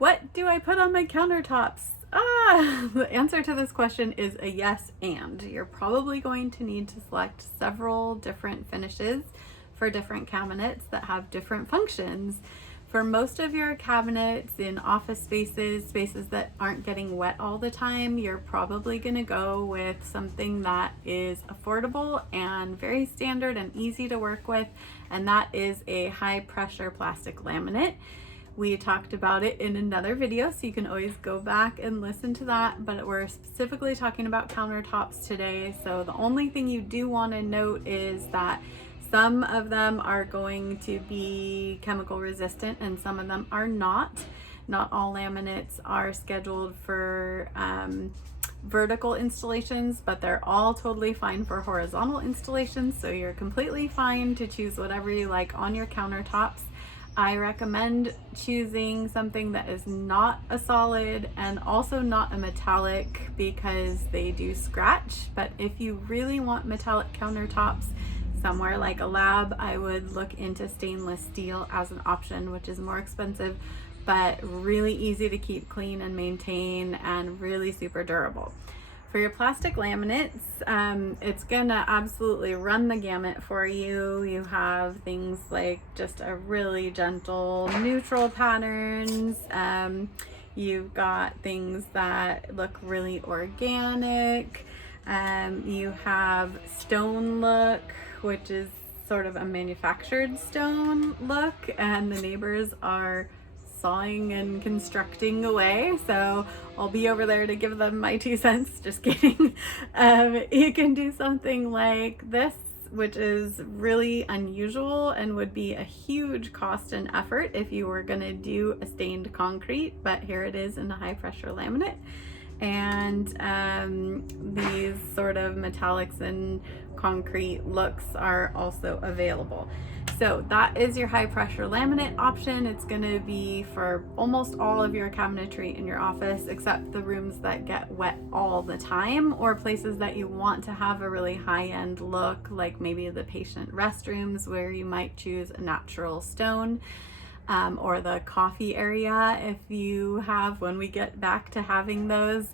What do I put on my countertops? The answer to this question is a yes and. You're probably going to need to select several different finishes for different cabinets that have different functions. For most of your cabinets in office spaces, spaces that aren't getting wet all the time, you're probably going to go with something that is affordable and very standard and easy to work with, and that is a high pressure plastic laminate. We talked about it in another video, so you can always go back and listen to that, but we're specifically talking about countertops today. So the only thing you do want to note is that some of them are going to be chemical resistant and some of them are not. Not all laminates are scheduled for vertical installations, but they're all totally fine for horizontal installations. So you're completely fine to choose whatever you like on your countertops. I recommend choosing something that is not a solid and also not a metallic because they do scratch. But if you really want metallic countertops, somewhere like a lab, I would look into stainless steel as an option, which is more expensive, but really easy to keep clean and maintain and really super durable. For your plastic laminates, it's gonna absolutely run the gamut for you. You have things like just a really gentle neutral patterns. You've got things that look really organic. You have stone look, which is sort of a manufactured stone look, and the neighbors are sawing and constructing away, so I'll be over there to give them my 2 cents. Just kidding. You can do something like this, which is really unusual and would be a huge cost and effort if you were going to do a stained concrete, but here it is in a high pressure laminate. And these sort of metallics and concrete looks are also available. So that is your high pressure laminate option. It's going to be for almost all of your cabinetry in your office, except the rooms that get wet all the time or places that you want to have a really high-end look, like maybe the patient restrooms where you might choose a natural stone. Or the coffee area if you have, when we get back to having those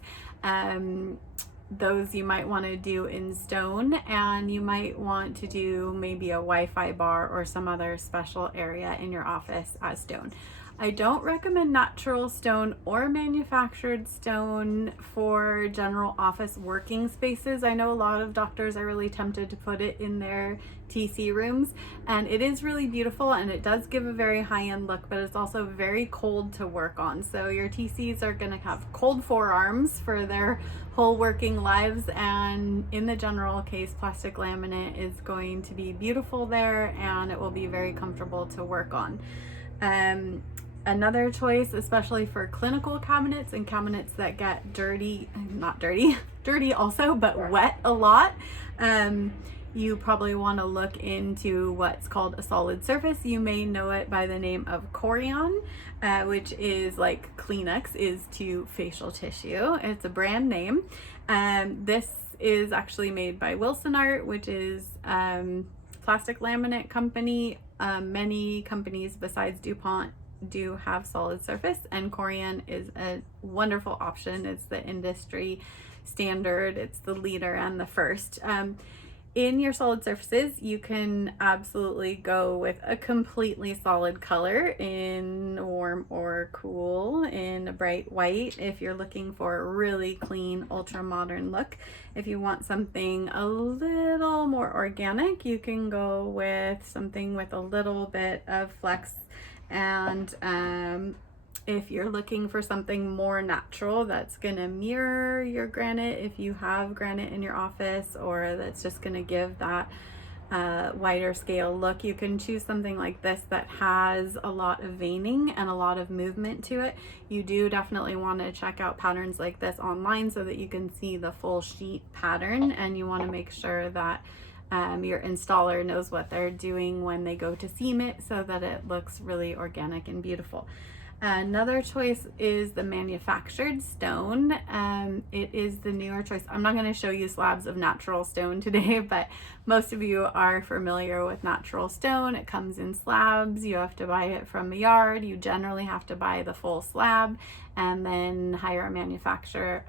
you might want to do in stone, and you might want to do maybe a Wi-Fi bar or some other special area in your office as stone. I don't recommend natural stone or manufactured stone for general office working spaces. I know a lot of doctors are really tempted to put it in their TC rooms, and it is really beautiful and it does give a very high-end look, but it's also very cold to work on. So your TCs are going to have cold forearms for their whole working lives, and in the general case, plastic laminate is going to be beautiful there and it will be very comfortable to work on. Another choice, especially for clinical cabinets and cabinets that get dirty also, but wet a lot, you probably want to look into what's called a solid surface. You may know it by the name of Corian, which is like Kleenex is to facial tissue. It's a brand name. This is actually made by Wilson Art, which is plastic laminate company. Many companies besides DuPont do have solid surface, and Corian is a wonderful option. It's the industry standard, it's the leader and the first. In your solid surfaces, you can absolutely go with a completely solid color in warm or cool, in a bright white if you're looking for a really clean, ultra modern look. If you want something a little more organic, you can go with something with a little bit of flex. And if you're looking for something more natural that's going to mirror your granite, if you have granite in your office, or that's just going to give that wider scale look, you can choose something like this that has a lot of veining and a lot of movement to it. You do definitely want to check out patterns like this online so that you can see the full sheet pattern, and you want to make sure that your installer knows what they're doing when they go to seam it so that it looks really organic and beautiful. Another choice is the manufactured stone. It is the newer choice. I'm not going to show you slabs of natural stone today, but most of you are familiar with natural stone. It comes in slabs. You have to buy it from a yard. You generally have to buy the full slab and then hire a manufacturer,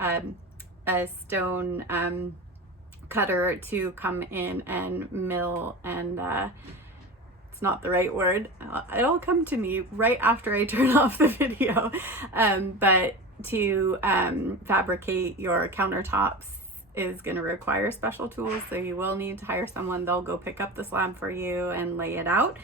a stone cutter to come in and mill and it's not the right word. It'll come to me right after I turn off the video. But to fabricate your countertops is going to require special tools, so you will need to hire someone. They'll go pick up the slab for you and lay it out.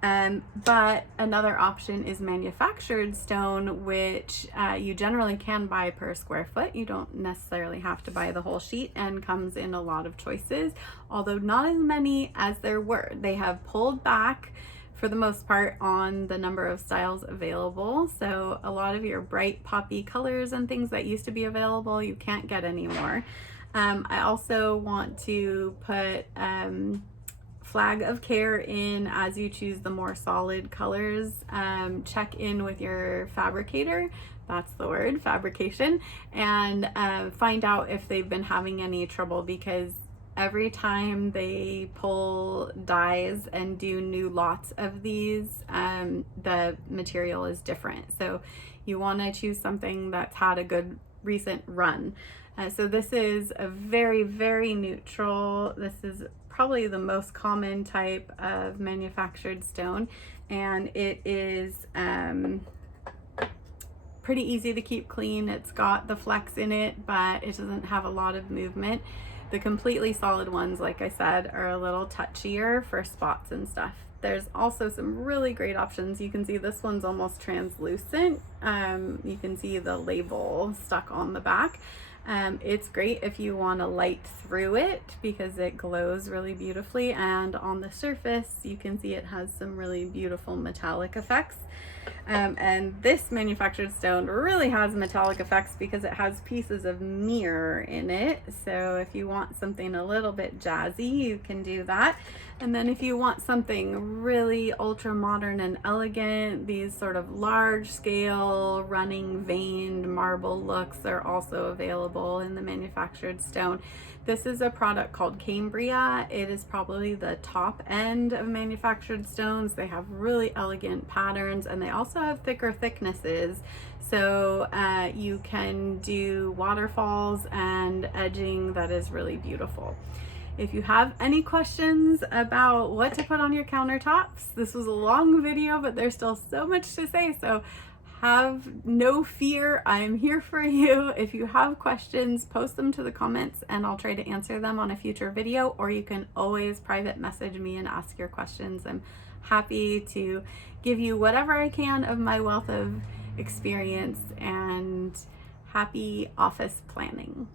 But another option is manufactured stone, which you generally can buy per square foot. You don't necessarily have to buy the whole sheet, and comes in a lot of choices, although not as many as there were. They have pulled back for the most part on the number of styles available. So a lot of your bright poppy colors and things that used to be available, you can't get anymore. I also want to put flag of care in as you choose the more solid colors. Check in with your fabricator, that's the word, fabrication, and find out if they've been having any trouble, because every time they pull dyes and do new lots of these, the material is different. So you want to choose something that's had a good recent run. So this is a very, very neutral. This is probably the most common type of manufactured stone, and it is pretty easy to keep clean. It's got the flex in it, but it doesn't have a lot of movement. The completely solid ones, like I said, are a little touchier for spots and stuff. There's also some really great options. You can see this one's almost translucent. You can see the label stuck on the back. It's great if you want to light through it because it glows really beautifully, and on the surface you can see it has some really beautiful metallic effects. And this manufactured stone really has metallic effects because it has pieces of mirror in it. So if you want something a little bit jazzy, you can do that. And then if you want something really ultra modern and elegant, these sort of large scale running veined marble looks are also available in the manufactured stone. This is a product called Cambria. It is probably the top end of manufactured stones. They have really elegant patterns, and they also have thicker thicknesses. So you can do waterfalls and edging that is really beautiful. If you have any questions about what to put on your countertops, this was a long video, but there's still so much to say. So have no fear, I'm here for you. If you have questions, post them to the comments and I'll try to answer them on a future video, or you can always private message me and ask your questions. I'm happy to give you whatever I can of my wealth of experience, and happy office planning.